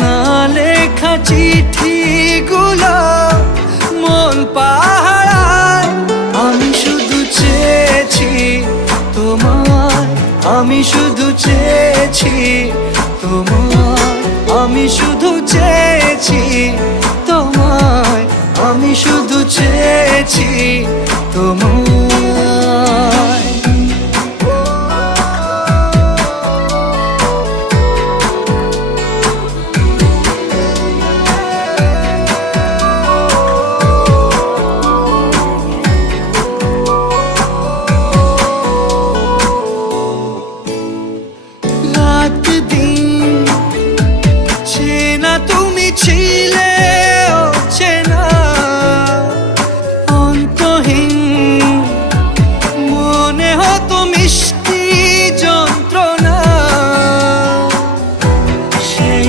না লেখা চিঠিগুলো মন পাহারায়। আমি শুধু চেয়েছি তোমায়, আমি শুধু চেয়েছি তোমায়, আমি শুধু চেয়েছি